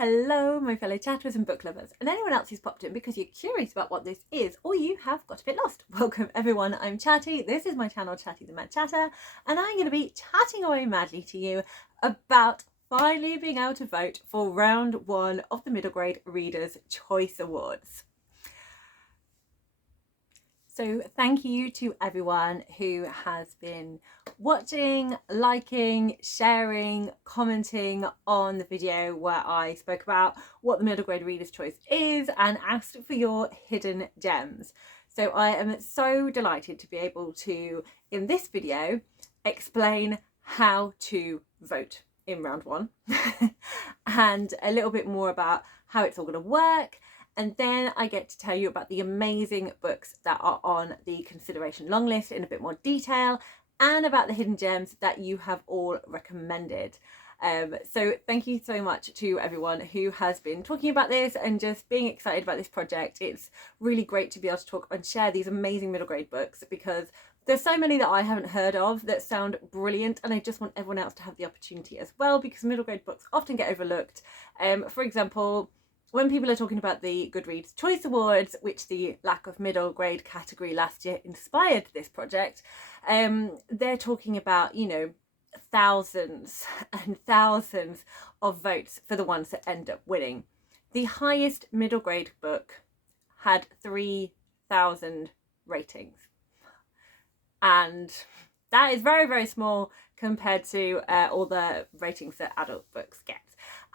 Hello, my fellow chatterers and book lovers, and anyone else who's popped in because you're curious about what this is or you have got a bit lost. Welcome everyone, I'm Chatty, this is my channel Chatty the Mad Chatter, and I'm going to be chatting away madly to you about finally being able to vote for round 1 of the Middlegrade Readers Choice Awards. So thank you to everyone who has been watching, liking, sharing, commenting on the video where I spoke about what the Middlegrade Readers' Choice is and asked for your hidden gems. So I am so delighted to be able to, in this video, explain how to vote in round 1 and a little bit more about how it's all going to work. And then I get to tell you about the amazing books that are on the consideration long list in a bit more detail and about the hidden gems that you have all recommended. So thank you so much to everyone who has been talking about this and just being excited about this project. It's really great to be able to talk and share these amazing middle grade books because there's so many that I haven't heard of that sound brilliant, and I just want everyone else to have the opportunity as well because middle grade books often get overlooked. For example, when people are talking about the Goodreads Choice Awards, which the lack of middle grade category last year inspired this project, they're talking about, you know, thousands and thousands of votes for the ones that end up winning. The highest middle grade book had 3,000 ratings. And that is very, very small compared to all the ratings that adult books get.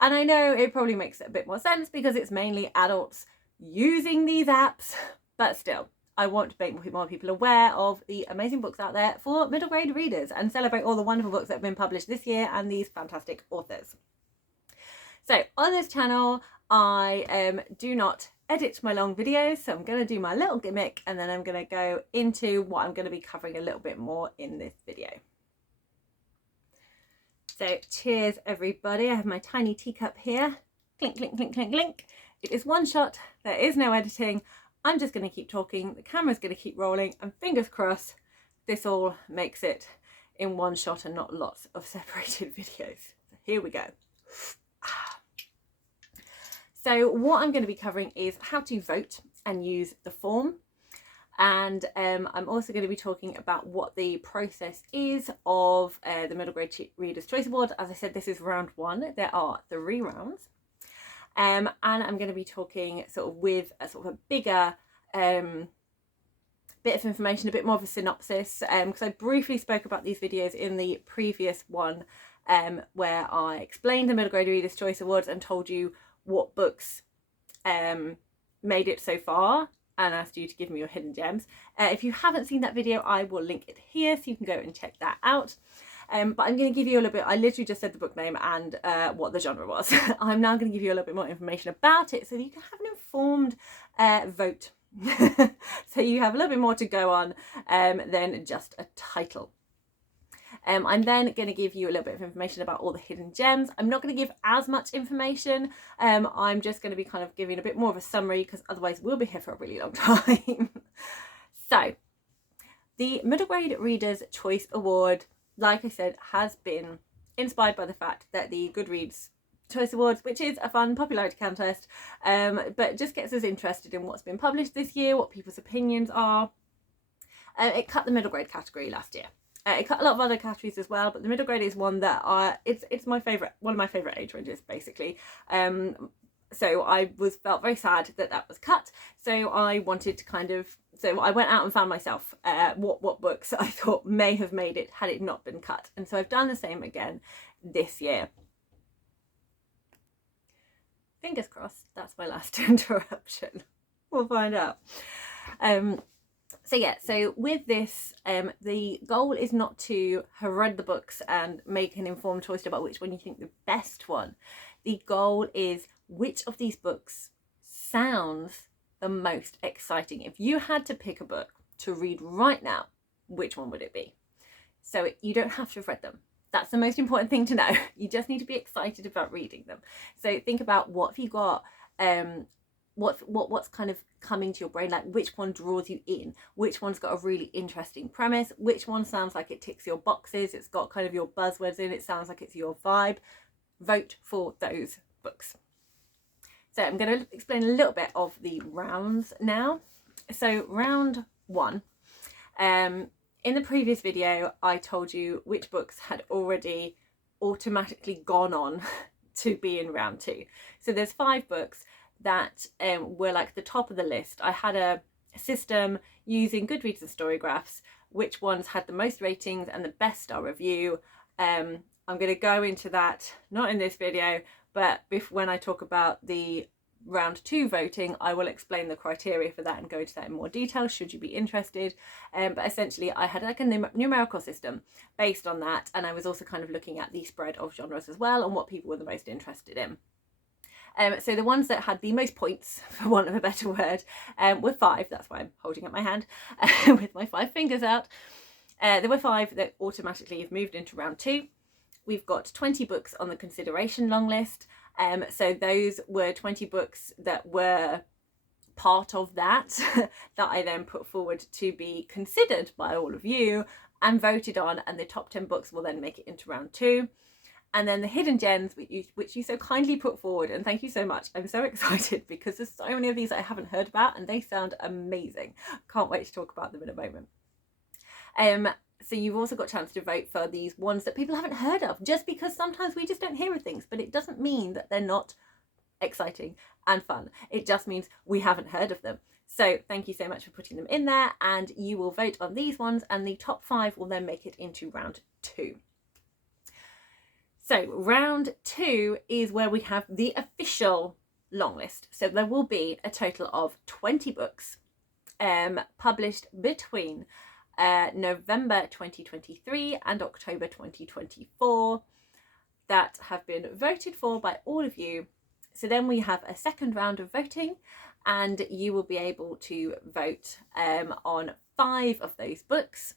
And I know it probably makes a bit more sense because it's mainly adults using these apps, but still, I want to make more people aware of the amazing books out there for middle grade readers and celebrate all the wonderful books that have been published this year and these fantastic authors. So on this channel, I do not edit my long videos, so I'm going to do my little gimmick and then I'm going to go into what I'm going to be covering a little bit more in this video. So cheers everybody, I have my tiny teacup here, clink, clink, clink, clink, clink. It is one shot, there is no editing, I'm just going to keep talking, the camera's going to keep rolling, and fingers crossed this all makes it in one shot and not lots of separated videos. So here we go. So what I'm going to be covering is how to vote and use the form. And I'm also going to be talking about what the process is of the Middle Grade Readers' Choice Award. As I said, this is round 1. There are 3 rounds. And I'm going to be talking sort of with a sort of a bigger bit of information, a bit more of a synopsis, because I briefly spoke about these videos in the previous one where I explained the Middle Grade Readers' Choice Awards and told you what books made it so far, and asked you to give me your hidden gems. If you haven't seen that video, I will link it here so you can go and check that out. But I'm going to give you a little bit, I literally just said the book name and what the genre was. I'm now going to give you a little bit more information about it so that you can have an informed vote. So you have a little bit more to go on than just a title. I'm then going to give you a little bit of information about all the hidden gems. I'm not going to give as much information. I'm just going to be kind of giving a bit more of a summary because otherwise we'll be here for a really long time. So the Middle Grade Readers' Choice Award, like I said, has been inspired by the fact that the Goodreads Choice Awards, which is a fun popularity contest, but just gets us interested in what's been published this year, what people's opinions are. It cut the middle grade category last year. It cut a lot of other categories as well, but the middle grade is one that it's my favourite, one of my favourite age ranges basically. So I felt very sad that that was cut. So I wanted to kind of, so I went out and found myself what books I thought may have made it had it not been cut. And so I've done the same again this year. Fingers crossed, that's my last interruption. We'll find out. So yeah, so with this, the goal is not to have read the books and make an informed choice about which one you think the best one. The goal is which of these books sounds the most exciting. If you had to pick a book to read right now, which one would it be? So you don't have to have read them. That's the most important thing to know. You just need to be excited about reading them. So think about what have you got, what's kind of coming to your brain, like which one draws you in, which one's got a really interesting premise, which one sounds like it ticks your boxes, it's got kind of your buzzwords in it, sounds like it's your vibe. Vote for those books. So I'm going to explain a little bit of the rounds now. So round 1, in the previous video I told you which books had already automatically gone on to be in round 2. So there's 5 books that were like the top of the list. I had a system using Goodreads and Storygraphs, which ones had the most ratings and the best star review. I'm going to go into that, not in this video, but when I talk about the round 2 voting, I will explain the criteria for that and go into that in more detail should you be interested. But essentially I had like a numerical system based on that, and I was also kind of looking at the spread of genres as well and what people were the most interested in. So the ones that had the most points, for want of a better word, were 5. That's why I'm holding up my hand with my 5 fingers out. There were 5 that automatically have moved into round 2. We've got 20 books on the consideration long list. So those were 20 books that were part of that, that I then put forward to be considered by all of you and voted on, and the top 10 books will then make it into round 2. And then the hidden gems, which you so kindly put forward, and thank you so much. I'm so excited because there's so many of these I haven't heard about and they sound amazing. Can't wait to talk about them in a moment. So you've also got a chance to vote for these ones that people haven't heard of, just because sometimes we just don't hear of things, but it doesn't mean that they're not exciting and fun. It just means we haven't heard of them. So thank you so much for putting them in there, and you will vote on these ones, and the top 5 will then make it into round 2. So round 2 is where we have the official long list. So there will be a total of 20 books published between November 2023 and October 2024 that have been voted for by all of you. So then we have a second round of voting, and you will be able to vote on 5 of those books,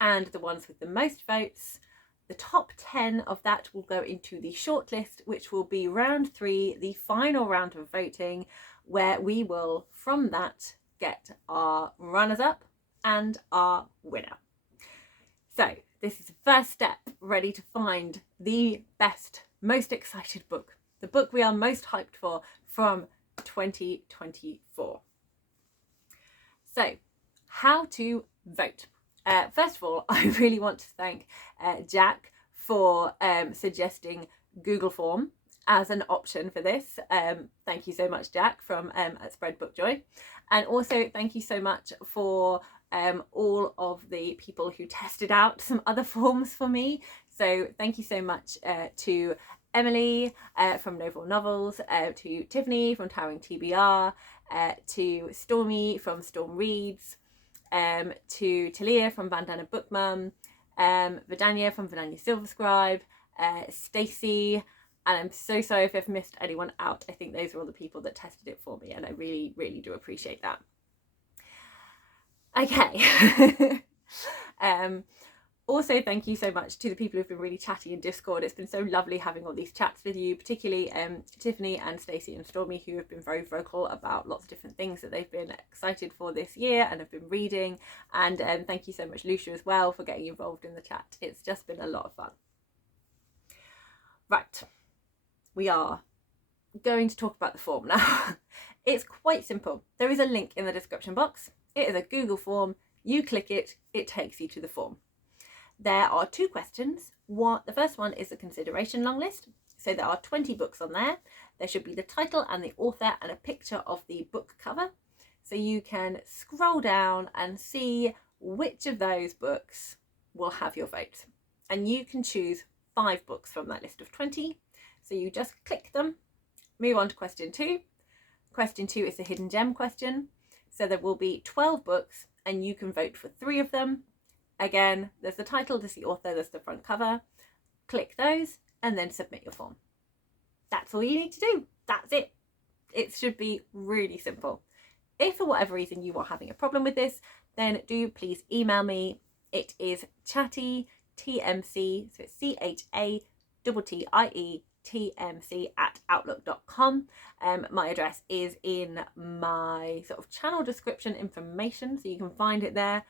and the ones with the most votes, the top 10 of that will go into the shortlist, which will be round 3, the final round of voting, where we will from that get our runners-up and our winner. So this is the first step, ready to find the best, most excited book, the book we are most hyped for from 2024. So how to vote. First of all, I really want to thank Jack for suggesting Google Form as an option for this. Thank you so much, Jack, from at Spread Book Joy. And also thank you so much for all of the people who tested out some other forms for me. So thank you so much to Emily from Novel Novels, to Tiffany from Towering TBR, to Stormy from Storm Reads, to Talia from Bandana Book Mum, Vidania from Vidania Silverscribe, Stacey, and I'm so sorry if I've missed anyone out. I think those are all the people that tested it for me, and I really, really do appreciate that. Okay. Also, thank you so much to the people who've been really chatty in Discord. It's been so lovely having all these chats with you, particularly Tiffany and Stacey and Stormy, who have been very vocal about lots of different things that they've been excited for this year and have been reading. And thank you so much, Lucia, as well, for getting involved in the chat. It's just been a lot of fun. Right, we are going to talk about the form now. It's quite simple. There is a link in the description box. It is a Google form. You click it, it takes you to the form. There are 2 questions. The first one is the consideration long list. So there are 20 books on there. There should be the title and the author and a picture of the book cover. So you can scroll down and see which of those books will have your vote. And you can choose 5 books from that list of 20. So you just click them, move on to question 2. Question 2 is the hidden gem question. So there will be 12 books and you can vote for 3 of them. Again, there's the title, there's the author, there's the front cover. Click those and then submit your form. That's all you need to do. That's it. It should be really simple. If for whatever reason you are having a problem with this, then do please email me. It is chattytmc, so it's chattietmc@outlook.com. My address is in my sort of channel description information, so you can find it there.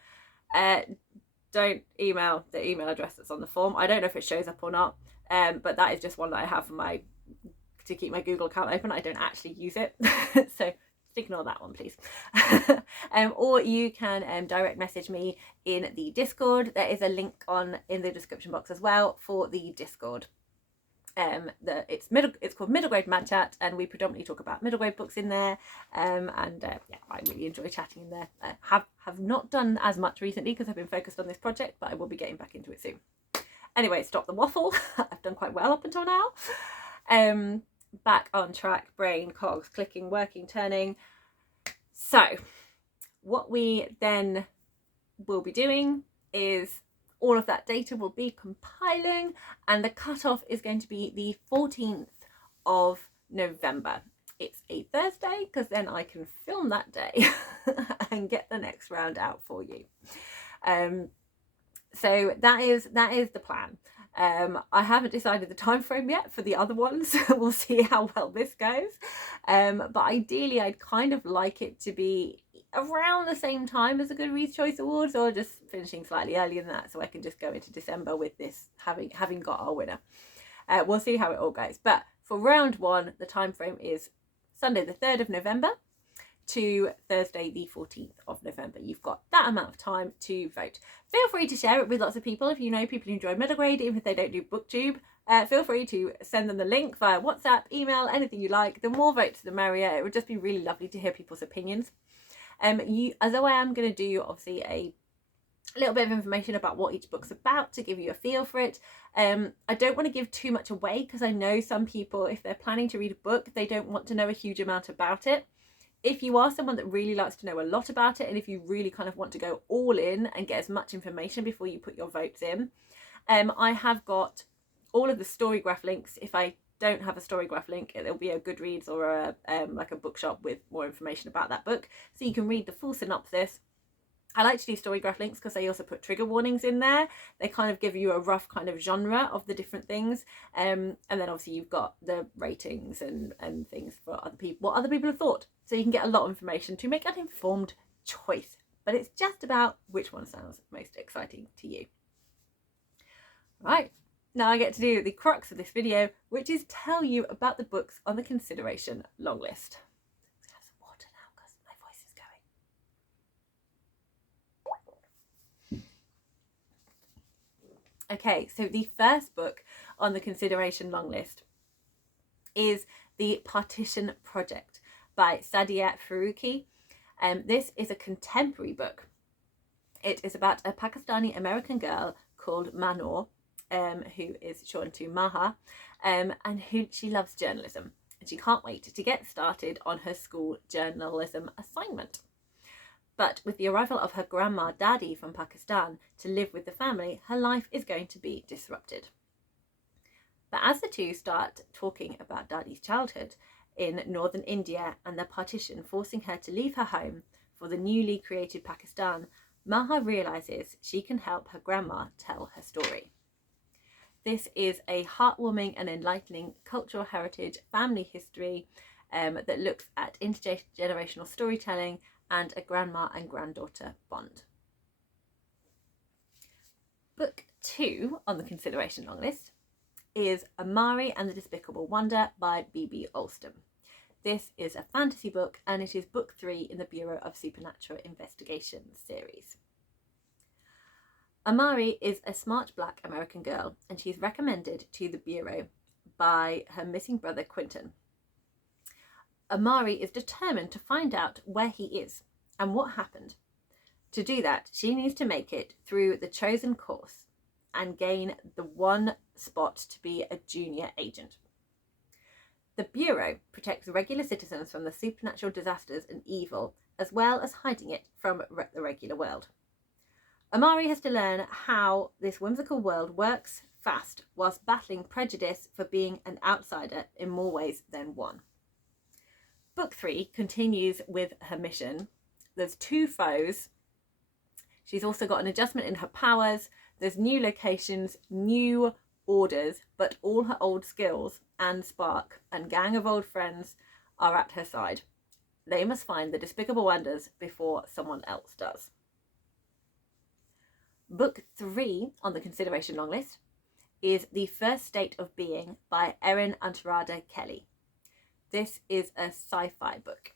Don't email the email address that's on the form. I don't know if it shows up or not, but that is just one that I have for my to keep my Google account open. I don't actually use it. So ignore that one, please. Or you can direct message me in the Discord. There is a link in the description box as well for the Discord. It's called Middle Grade Mad Chat, and we predominantly talk about middle grade books in there. Yeah, I really enjoy chatting in there. Have not done as much recently because I've been focused on this project, but I will be getting back into it soon. Anyway, stop the waffle. I've done quite well up until now. Back on track, brain, cogs, clicking, working, turning. So what we then will be doing is all of that data will be compiling, and the cutoff is going to be the 14th of November. It's a Thursday because then I can film that day and get the next round out for you. So that is the plan. I haven't decided the time frame yet for the other ones. We'll see how well this goes. But ideally, I'd kind of like it to be around the same time as the Good Readers Choice Awards, or just finishing slightly earlier than that, so I can just go into December with this having got our winner. We'll see how it all goes. But for round one, the time frame is Sunday the 3rd of November to Thursday the 14th of November. You've got that amount of time to vote. Feel free to share it with lots of people. If you know people who enjoy middle grade, even if they don't do BookTube, feel free to send them the link via WhatsApp, email, anything you like. The more votes, the merrier. It would just be really lovely to hear people's opinions. As though I am going to do obviously a little bit of information about what each book's about to give you a feel for it. I don't want to give too much away because I know some people, if they're planning to read a book, they don't want to know a huge amount about it. If you are someone that really likes to know a lot about it, and if you really kind of want to go all in and get as much information before you put your votes in, I have got all of the STORYGRAPH links. If I don't have a STORYGRAPH link, it'll be a Goodreads or like a bookshop with more information about that book, so you can read the full synopsis. I like to do STORYGRAPH links because they also put trigger warnings in there. They kind of give you a rough kind of genre of the different things. And then obviously you've got the ratings and things for other people, what other people have thought. So you can get a lot of information to make an informed choice. But it's just about which one sounds most exciting to you. Right, now I get to do the crux of this video, which is tell you about the books on the consideration long list. Okay, so the first book on the consideration long list is The Partition Project by Sadia Faruqi. This is a contemporary book. It is about a Pakistani American girl called Manor, who is shortened to Maha, and who she loves journalism, and she can't wait to get started on her school journalism assignment. But with the arrival of her grandma Daddy from Pakistan to live with the family, her life is going to be disrupted. But as the two start talking about Daddy's childhood in northern India and the partition forcing her to leave her home for the newly created Pakistan, Maha realises she can help her grandma tell her story. This is a heartwarming and enlightening cultural heritage family history that looks at intergenerational storytelling and a grandma and granddaughter bond. Book 2 on the consideration long list is Amari and the Despicable Wonder by B.B. Alston. This is a fantasy book, and it is book 3 in the Bureau of Supernatural Investigations series. Amari is a smart black American girl, and she's recommended to the Bureau by her missing brother Quentin. Amari is determined to find out where he is and what happened. To do that, she needs to make it through the chosen course and gain the one spot to be a junior agent. The Bureau protects regular citizens from the supernatural disasters and evil, as well as hiding it from the regular world. Amari has to learn how this whimsical world works fast, whilst battling prejudice for being an outsider in more ways than one. Book 3 continues with her mission. There's 2 foes. She's also got an adjustment in her powers. There's new locations, new orders, but all her old skills and spark and gang of old friends are at her side. They must find the Despicable Wonders before someone else does. Book 3 on the consideration long list is The First State of Being by Erin Antarada Kelly. This is a sci-fi book.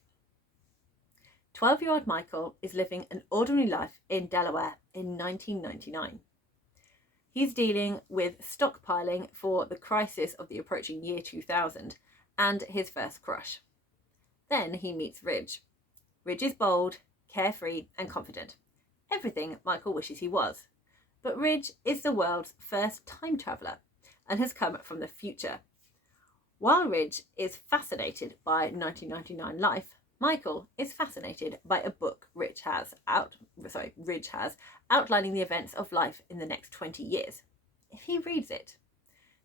12-year-old Michael is living an ordinary life in Delaware in 1999. He's dealing with stockpiling for the crisis of the approaching year 2000 and his first crush. Then he meets Ridge. Ridge is bold, carefree and confident. Everything Michael wishes he was. But Ridge is the world's first time traveller and has come from the future. While Ridge is fascinated by 1999 life, Michael is fascinated by a book Ridge has outlining the events of life in the next 20 years. If he reads it,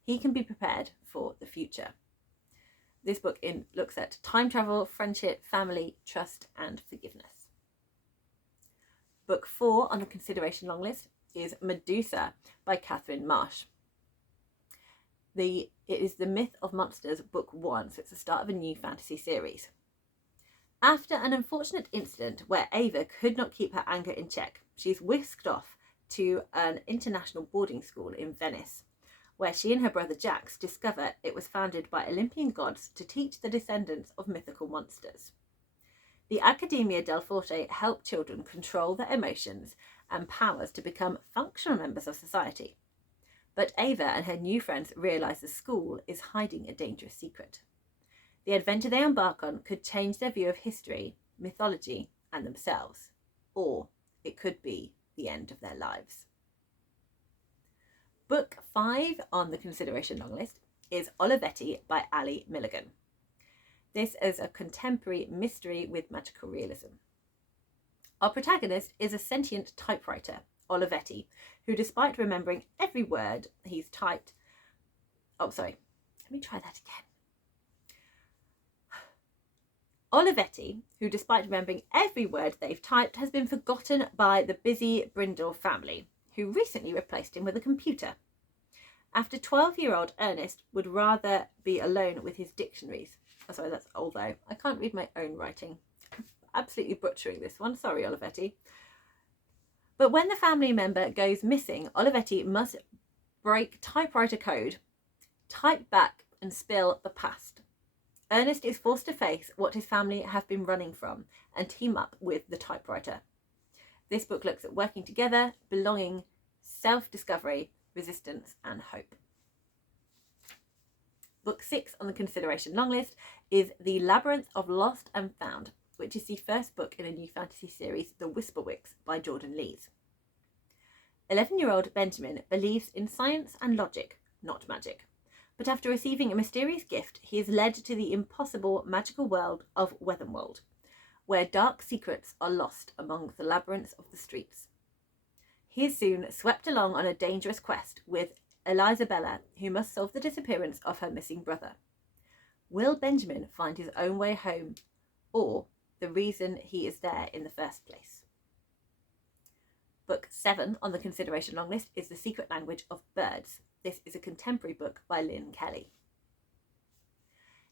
he can be prepared for the future. This book looks at time travel, friendship, family, trust and forgiveness. Book 4 on the consideration long list is Medusa by Catherine Marsh. It is the Myth of Monsters book 1, so it's the start of a new fantasy series. After an unfortunate incident where Ava could not keep her anger in check, she's whisked off to an international boarding school in Venice, where she and her brother Jax discover it was founded by Olympian gods to teach the descendants of mythical monsters. The Accademia del Forte help children control their emotions and powers to become functional members of society. But Ava and her new friends realise the school is hiding a dangerous secret. The adventure they embark on could change their view of history, mythology, and themselves. Or it could be the end of their lives. Book 5 on the consideration long list is Olivetti by Ali Milligan. This is a contemporary mystery with magical realism. Our protagonist is a sentient typewriter, Olivetti, who despite remembering every word he's typed... Let me try that again. Olivetti, who despite remembering every word they've typed, has been forgotten by the busy Brindle family, who recently replaced him with a computer. After 12-year-old Ernest would rather be alone with his dictionaries. Although I can't read my own writing. I'm absolutely butchering this one. Sorry, Olivetti. But when the family member goes missing, Olivetti must break typewriter code, type back and spill the past. Ernest is forced to face what his family have been running from and team up with the typewriter. This book looks at working together, belonging, self-discovery, resistance and hope. Book 6 on the consideration long list is The Labyrinth of Lost and Found, which is the first book in a new fantasy series, The Whisperwicks by Jordan Lees. 11-year-old Benjamin believes in science and logic, not magic. But after receiving a mysterious gift, he is led to the impossible magical world of Weathermold, where dark secrets are lost among the labyrinths of the streets. He is soon swept along on a dangerous quest with Elisabella, who must solve the disappearance of her missing brother. Will Benjamin find his own way home, or the reason he is there in the first place? Book 7 on the consideration long list is The Secret Language of Birds. This is a contemporary book by Lynn Kelly.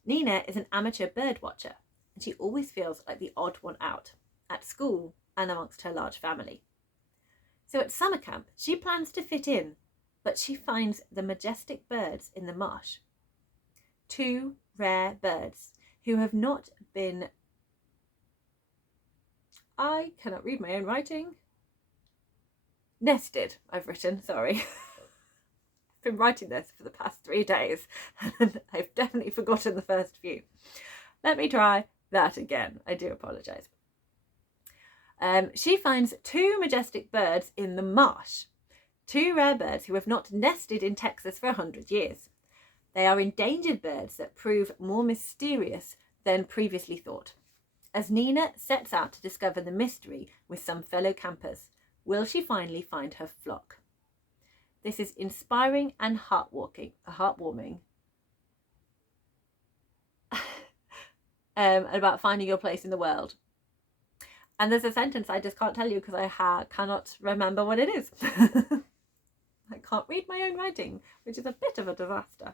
Nina is an amateur bird watcher, and she always feels like the odd one out, at school and amongst her large family. So at summer camp, she plans to fit in, but she finds the majestic birds in the marsh. 2 rare birds who have not been... I cannot read my own writing. Nested, I've written, sorry. Been writing this for the past 3 days and I've definitely forgotten the first few. Let me try that again. I do apologise. She finds 2 majestic birds in the marsh. 2 rare birds who have not nested in Texas for 100 years. They are endangered birds that prove more mysterious than previously thought. As Nina sets out to discover the mystery with some fellow campers, will she finally find her flock? This is inspiring and heartwarming. About finding your place in the world. And there's a sentence I just can't tell you because I cannot remember what it is. I can't read my own writing, which is a bit of a disaster.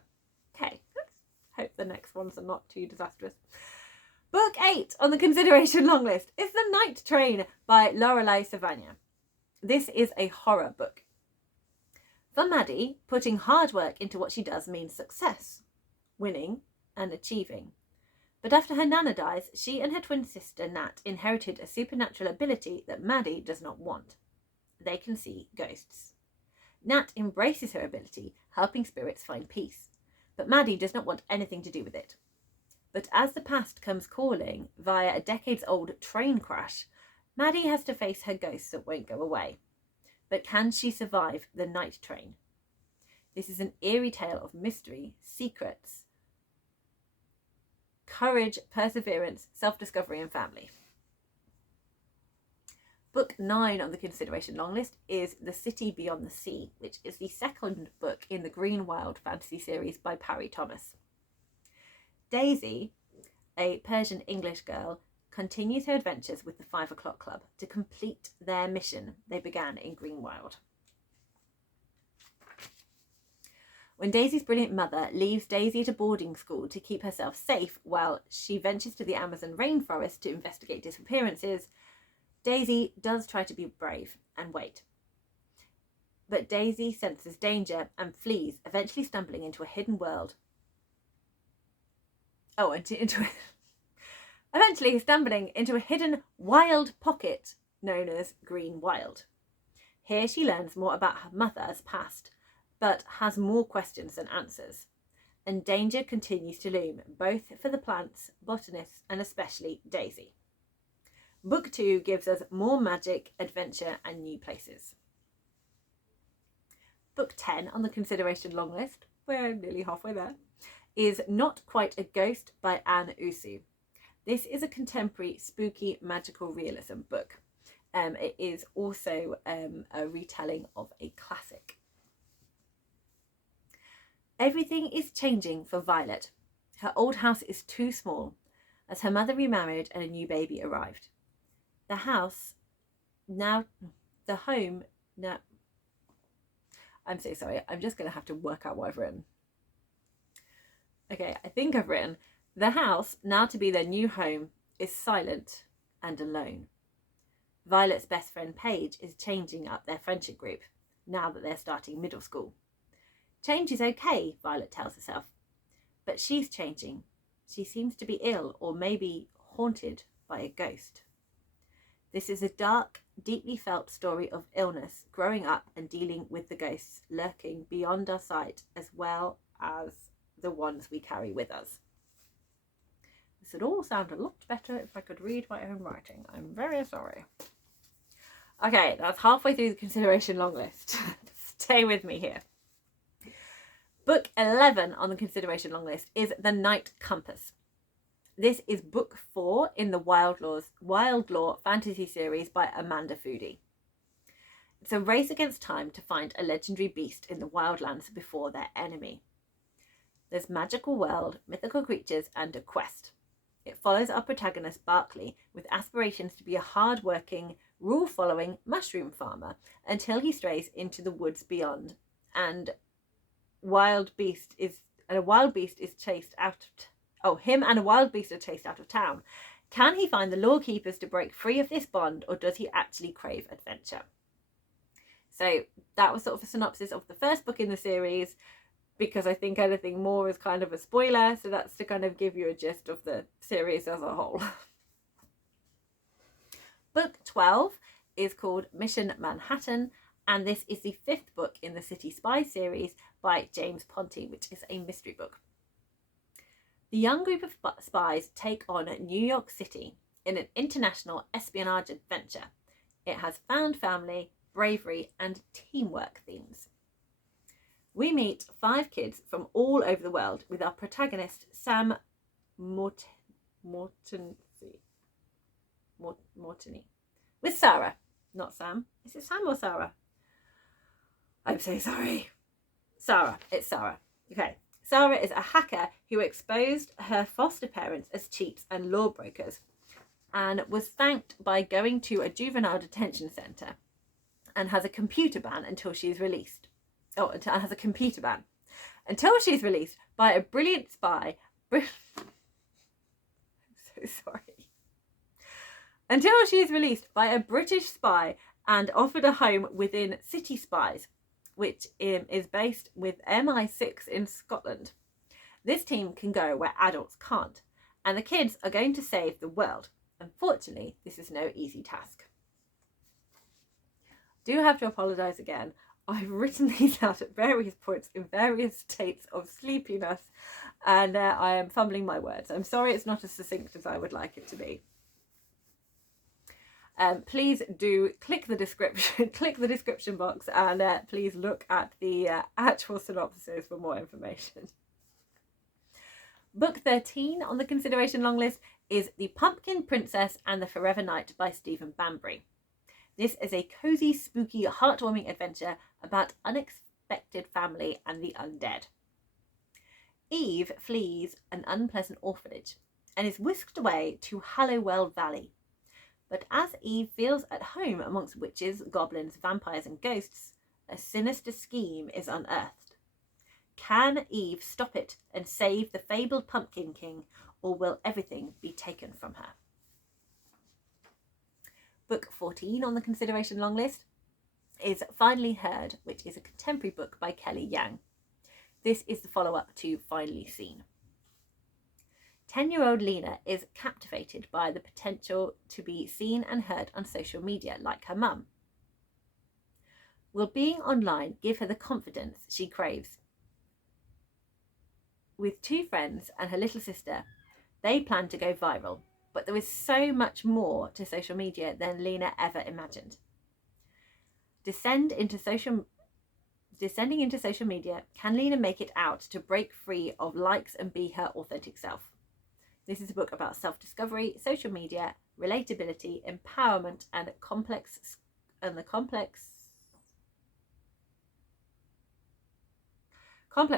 Okay, let's hope the next ones are not too disastrous. Book 8 on the consideration long list is The Night Train by Lorelei Savagna. This is a horror book. For Maddie, putting hard work into what she does means success, winning and achieving. But after her nana dies, she and her twin sister Nat inherited a supernatural ability that Maddie does not want. They can see ghosts. Nat embraces her ability, helping spirits find peace, but Maddie does not want anything to do with it. But as the past comes calling via a decades-old train crash, Maddie has to face her ghosts that won't go away. But can she survive the night train? This is an eerie tale of mystery, secrets, courage, perseverance, self-discovery and family. Book 9 on the consideration long list is The City Beyond the Sea, which is the second book in the Green Wild fantasy series by Parry Thomas. Daisy, a Persian English girl, continues her adventures with the 5 o'clock club to complete their mission they began in Green Wild. When Daisy's brilliant mother leaves Daisy at a boarding school to keep herself safe while she ventures to the Amazon rainforest to investigate disappearances, Daisy does try to be brave and wait. But Daisy senses danger and flees, eventually stumbling into a hidden world. Eventually stumbling into a hidden wild pocket known as Green Wild. Here she learns more about her mother's past, but has more questions than answers. And danger continues to loom, both for the plants, botanists, and especially Daisy. Book 2 gives us more magic, adventure, and new places. Book 10 on the consideration long list, we're nearly halfway there, is Not Quite a Ghost by Anne Usu. This is a contemporary, spooky, magical realism book. It is also a retelling of a classic. Everything is changing for Violet. Her old house is too small, as her mother remarried and a new baby arrived. The home now, I'm so sorry, I'm just going to have to work out what I've written. Okay, I think I've written, the house, now to be their new home, is silent and alone. Violet's best friend Paige is changing up their friendship group, now that they're starting middle school. Change is okay, Violet tells herself, but she's changing. She seems to be ill or maybe haunted by a ghost. This is a dark, deeply felt story of illness, growing up and dealing with the ghosts lurking beyond our sight as well as the ones we carry with us. This would all sound a lot better if I could read my own writing. I'm very sorry. Okay, that's halfway through the consideration long list. Stay with me here. Book 11 on the consideration long list is The Night Compass. This is book 4 in the Wild Lore fantasy series by Amanda Foody. It's a race against time to find a legendary beast in the wildlands before their enemy. There's magical world, mythical creatures, and a quest. It follows our protagonist Barkley with aspirations to be a hard-working, rule-following mushroom farmer until he strays into the woods beyond, and a wild beast is chased out of town. Can he find the lawkeepers to break free of this bond, or does he actually crave adventure? So that was sort of a synopsis of the first book in the series, because I think anything more is kind of a spoiler, so that's to kind of give you a gist of the series as a whole. Book 12 is called Mission Mahatton, and this is the 5th book in the City Spies series by James Ponti, which is a mystery book. The young group of spies take on New York City in an international espionage adventure. It has found family, bravery, and teamwork themes. We meet 5 kids from all over the world with our protagonist Sam Mortony. With Sarah, not Sam. Is it Sam or Sarah? I'm so sorry. Sarah, it's Sarah. Okay. Sarah is a hacker who exposed her foster parents as cheats and lawbreakers and was thanked by going to a juvenile detention centre and has a computer ban until she's released. Has a computer ban until she's released by a brilliant spy. I'm so sorry. Until she's released by a British spy and offered a home within City Spies, which is based with MI6 in Scotland. This team can go where adults can't, and the kids are going to save the world. Unfortunately, this is no easy task. I do have to apologise again. I've written these out at various points in various states of sleepiness, and I am fumbling my words. I'm sorry it's not as succinct as I would like it to be. Please do click the description box, and please look at the actual synopsis for more information. Book 13 on the consideration long list is The Pumpkin Princess and the Forever Knight by Stephen Banbury. This is a cosy, spooky, heartwarming adventure about unexpected family and the undead. Eve flees an unpleasant orphanage and is whisked away to Hallowell Valley. But as Eve feels at home amongst witches, goblins, vampires and ghosts, a sinister scheme is unearthed. Can Eve stop it and save the fabled Pumpkin King, or will everything be taken from her? Book 14 on the consideration long list is Finally Heard, which is a contemporary book by Kelly Yang. This is the follow-up to Finally Seen. 10-year-old Lena is captivated by the potential to be seen and heard on social media like her mum. Will being online give her the confidence she craves? With 2 friends and her little sister, they plan to go viral, but there is so much more to social media than Lena ever imagined. Descending into social media, can Lena make it out to break free of likes and be her authentic self? This is a book about self-discovery, social media, relatability, empowerment, and the complex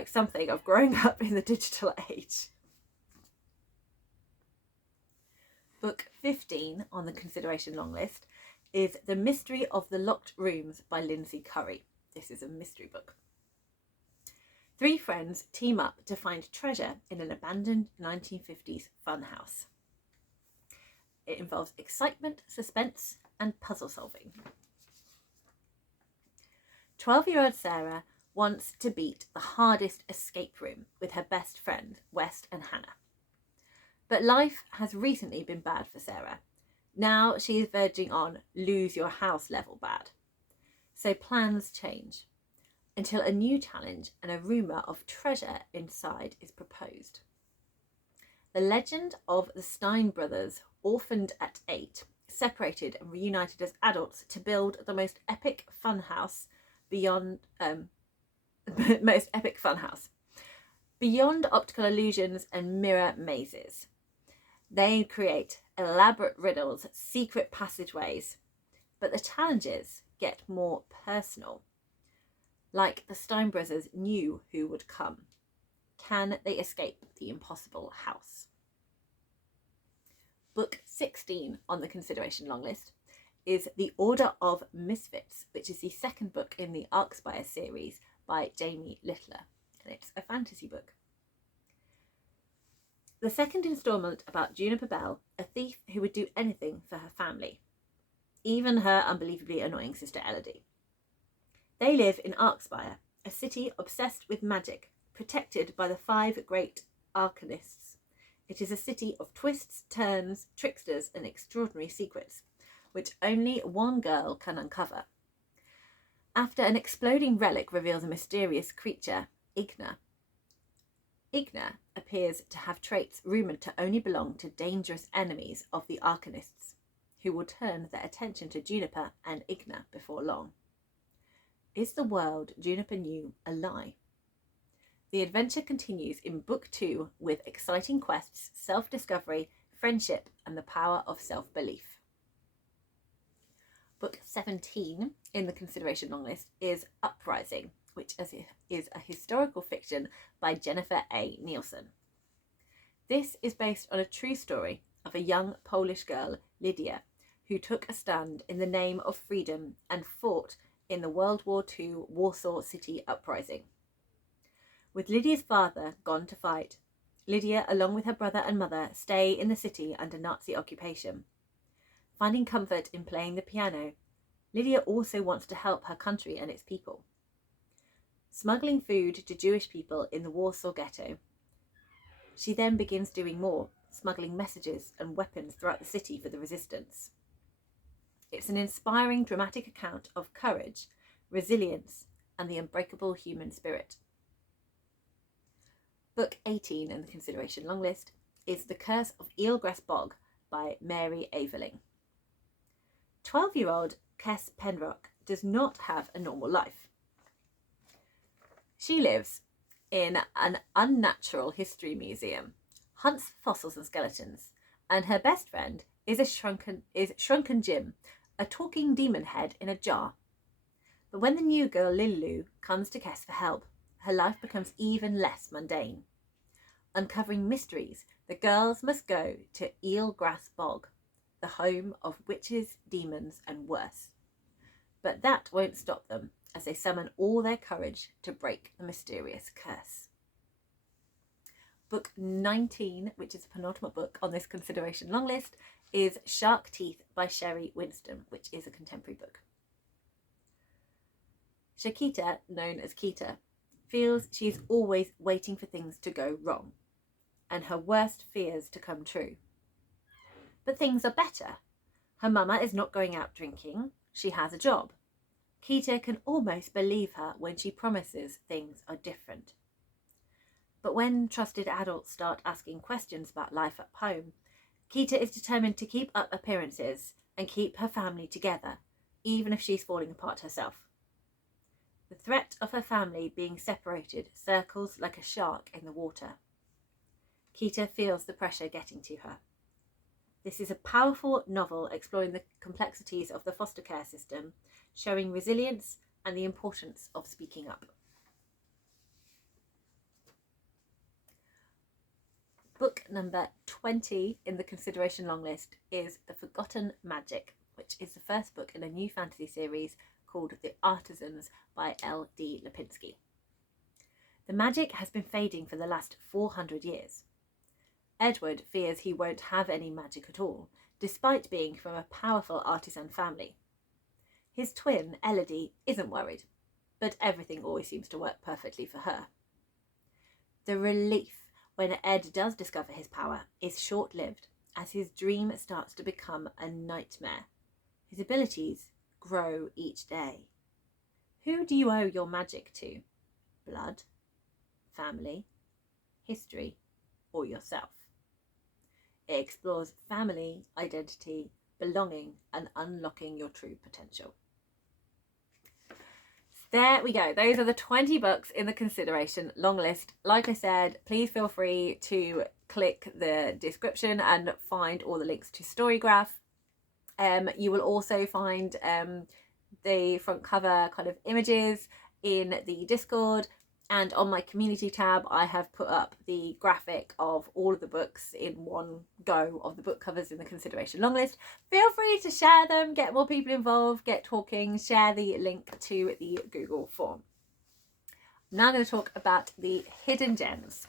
something of growing up in the digital age. Book 15 on the consideration long list is The Mystery of the Locked Rooms by Lindsay Curry. This is a mystery book. 3 friends team up to find treasure in an abandoned 1950s funhouse. It involves excitement, suspense, and puzzle solving. 12-year-old Sarah wants to beat the hardest escape room with her best friend, West and Hannah. But life has recently been bad for Sarah. Now she is verging on lose your house level bad. So plans change until a new challenge and a rumour of treasure inside is proposed. The legend of the Stein brothers, orphaned at 8, separated and reunited as adults to build the most epic funhouse beyond optical illusions and mirror mazes. They create elaborate riddles, secret passageways, but the challenges get more personal. Like the Stein brothers knew who would come. Can they escape the impossible house? Book 16 on the consideration long list is The Order of Misfits, which is the 2nd book in the Arkspire series by Jamie Littler, and it's a fantasy book. The 2nd instalment about Juniper Bell, a thief who would do anything for her family, even her unbelievably annoying sister Elodie. They live in Arkspire, a city obsessed with magic, protected by the 5 great arcanists. It is a city of twists, turns, tricksters, and extraordinary secrets, which only one girl can uncover. After an exploding relic reveals a mysterious creature, Igna. Igna appears to have traits rumoured to only belong to dangerous enemies of the arcanists, who will turn their attention to Juniper and Igna before long. Is the world Juniper knew a lie? The adventure continues in Book 2 with exciting quests, self-discovery, friendship, and the power of self-belief. Book 17 in the consideration long list is Uprising, which is a historical fiction by Jennifer A. Nielsen. This is based on a true story of a young Polish girl, Lydia, who took a stand in the name of freedom and fought in the World War II Warsaw City uprising. With Lydia's father gone to fight, Lydia, along with her brother and mother, stay in the city under Nazi occupation. Finding comfort in playing the piano, Lydia also wants to help her country and its people. Smuggling food to Jewish people in the Warsaw ghetto, she then begins doing more, smuggling messages and weapons throughout the city for the resistance. It's an inspiring, dramatic account of courage, resilience, and the unbreakable human spirit. Book 18 in the consideration long list is The Curse of Eelgrass Bog by Mary Aveling. 12-year-old Kess Penrock does not have a normal life. She lives in an unnatural history museum, hunts for fossils and skeletons, and her best friend is Shrunken Jim, a talking demon head in a jar. But when the new girl Lilu comes to Kess for help, her life becomes even less mundane. Uncovering mysteries, the girls must go to Eelgrass Bog, the home of witches, demons, and worse. But that won't stop them as they summon all their courage to break the mysterious curse. Book 19, which is the penultimate book on this consideration long list, is Shark Teeth by Sherry Winston, which is a contemporary book. Shakita, known as Kita, feels she is always waiting for things to go wrong and her worst fears to come true. But things are better. Her mama is not going out drinking. She has a job. Kita can almost believe her when she promises things are different. But when trusted adults start asking questions about life at home, Kita is determined to keep up appearances and keep her family together, even if she's falling apart herself. The threat of her family being separated circles like a shark in the water. Kita feels the pressure getting to her. This is a powerful novel exploring the complexities of the foster care system, showing resilience and the importance of speaking up. Book number 20 in the consideration long list is The Forgotten Magic, which is the first book in a new fantasy series called The Artisans by L.D. Lipinski. The magic has been fading for the last 400 years. Edward fears he won't have any magic at all, despite being from a powerful artisan family. His twin, Elodie, isn't worried, but everything always seems to work perfectly for her. The relief when Ed does discover his power is short-lived, as his dream starts to become a nightmare. His abilities grow each day. Who do you owe your magic to? Blood, family, history, or yourself? It explores family, identity, belonging, and unlocking your true potential. There we go. Those are the 20 books in the consideration long list. Like I said, please feel free to click the description and find all the links to STORYGRAPH. You will also find the front cover kind of images in the Discord, and on my community tab I have put up the graphic of all of the books in one go of the book covers in the consideration long list. Feel free to share them, get more people involved, get talking, share the link to the Google form. Now I'm going to talk about the hidden gems.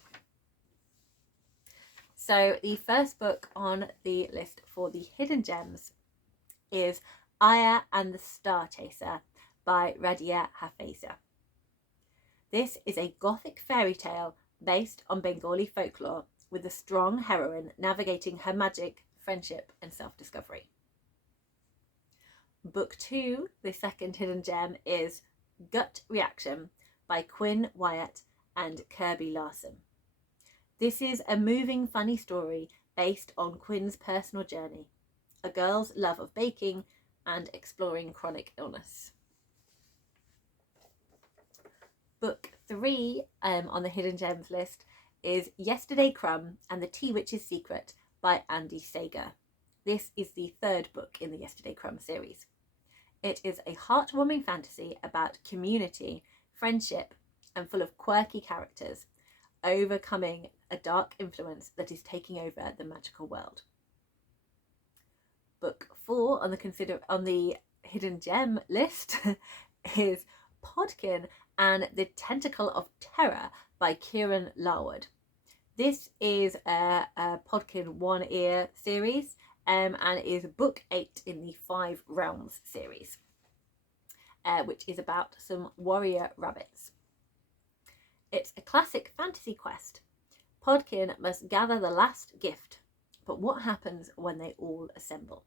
So the first book on the list for the hidden gems is Aya and the Star Chaser by Radia Hafeza. This is a gothic fairy tale based on Bengali folklore with a strong heroine navigating her magic, friendship and self-discovery. Book 2, the second hidden gem, is Gut Reaction by Quinn Wyatt and Kirby Larson. This is a moving, funny story based on Quinn's personal journey, a girl's love of baking and exploring chronic illness. Book 3 on the hidden gems list is Yesterday Crumb and the Tea Witch's Secret by Andy Sager. This is the third book in the Yesterday Crumb series. It is a heartwarming fantasy about community, friendship, and full of quirky characters overcoming a dark influence that is taking over the magical world. Book 4 on the hidden gem list is Podkin and the Tentacle of Terror by Kieran Larwood. This is a Podkin One Ear series and is book 8 in the 5 Realms series, which is about some warrior rabbits. It's a classic fantasy quest. Podkin must gather the last gift, but what happens when they all assemble?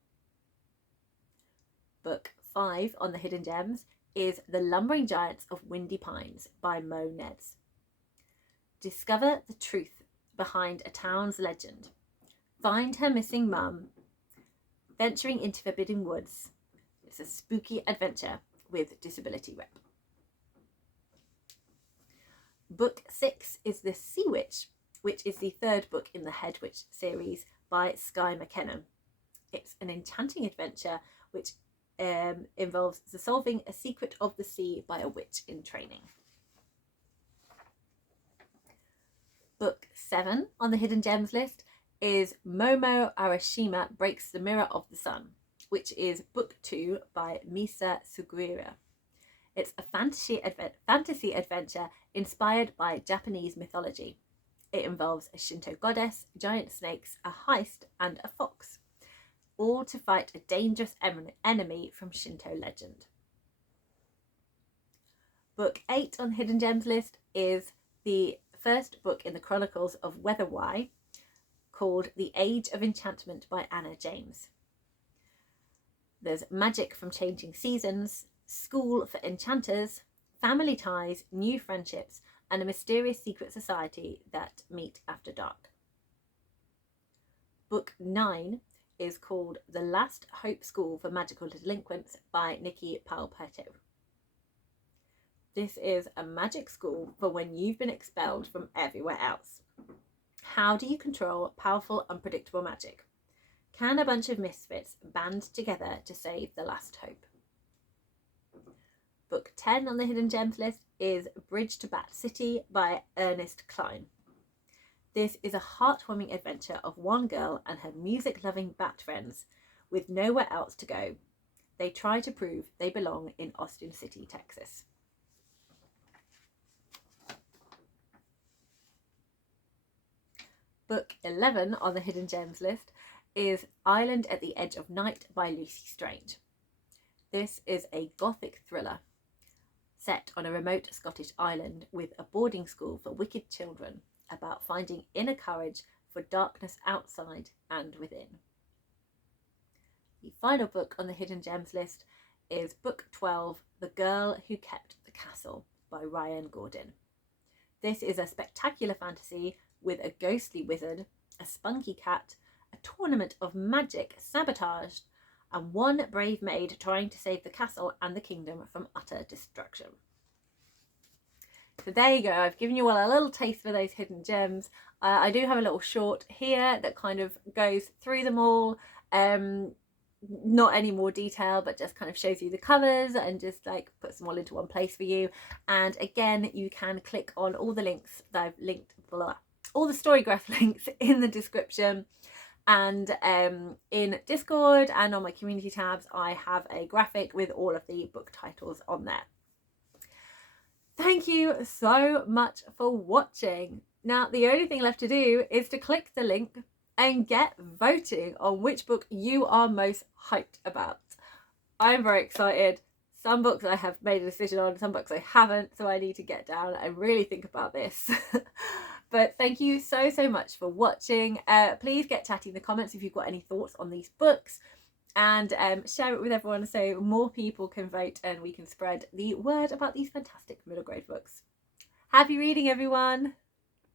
Book 5 on the hidden gems is The Lumbering Giants of Windy Pines by Mo Neds. Discover the truth behind a town's legend. Find her missing mum. Venturing into forbidden woods. It's a spooky adventure with disability rep. Book 6 is The Seawitch, which is the third book in the Head Witch series by Skye McKenna. It's an enchanting adventure which involves the solving a secret of the sea by a witch in training. Book 7 on the hidden gems list is Momo Arashima Breaks the Mirror of the Sun, which is book 2 by Misa Sugura. It's a fantasy adventure inspired by Japanese mythology. It involves a Shinto goddess, giant snakes, a heist, and a fox, all to fight a dangerous enemy from Shinto legend. Book 8 on the hidden gems list is the first book in the Chronicles of Weatherwye, called The Age of Enchantment by Anna James. There's magic from changing seasons, school for enchanters, family ties, new friendships, and a mysterious secret society that meet after dark. Book 9 is called The Last Hope School for Magical Delinquents by Nikki Palpetto. This is a magic school for when you've been expelled from everywhere else. How do you control powerful, unpredictable magic? Can a bunch of misfits band together to save the last hope? Book 10 on the hidden gems list is Bridge to Bat City by Ernest Cline. This is a heartwarming adventure of one girl and her music-loving bat friends with nowhere else to go. They try to prove they belong in Austin City, Texas. Book 11 on the hidden gems list is Island at the Edge of Night by Lucy Strange. This is a gothic thriller set on a remote Scottish island with a boarding school for wicked children about finding inner courage for darkness outside and within. The final book on the hidden gems list is book 12, The Girl Who Kept the Castle by Ryan Gordon. This is a spectacular fantasy with a ghostly wizard, a spunky cat, a tournament of magic sabotaged, and one brave maid trying to save the castle and the kingdom from utter destruction. So there you go, I've given you all a little taste for those hidden gems. I do have a little short here that kind of goes through them all. Not any more detail, but just kind of shows you the covers and just like puts them all into one place for you. And again, you can click on all the links that I've linked below, all the STORYGRAPH links in the description. And in Discord and on my community tabs, I have a graphic with all of the book titles on there. Thank you so much for watching. Now, the only thing left to do is to click the link and get voting on which book you are most hyped about. I'm very excited. Some books I have made a decision on, some books I haven't, so I need to get down and really think about this. But thank you so much for watching. Please get chatty in the comments if you've got any thoughts on these books, and share it with everyone so more people can vote and we can spread the word about these fantastic middle grade books. Happy reading, everyone!